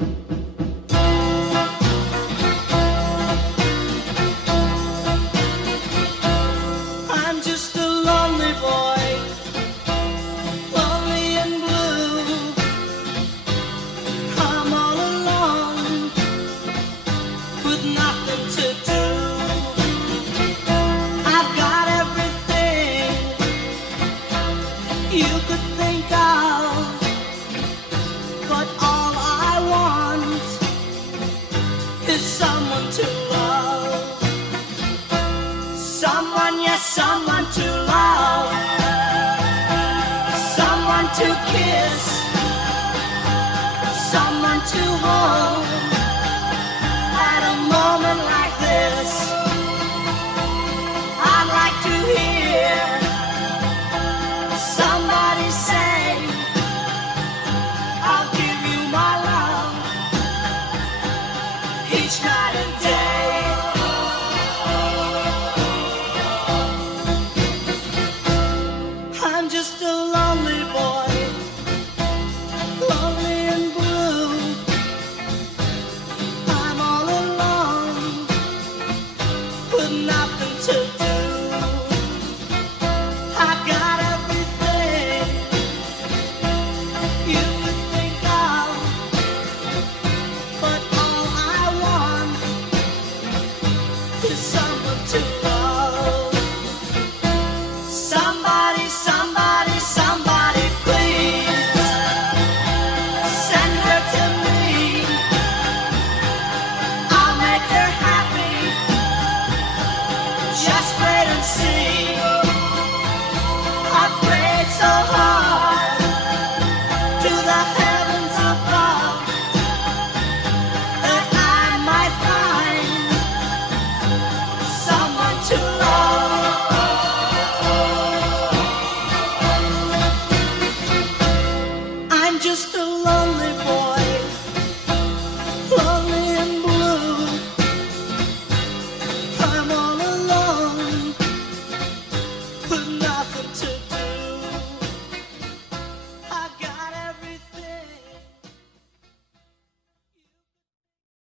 I'm just a lonely boy, lonely and blue. I'm all alone with nothing to do. I've got everything you could think of, but all I want is someone to love. Someone, yes, someone to love. Someone to kiss. Someone to hold. At a moment like this, I'd like to hear somebody say, I'll give you my love each night.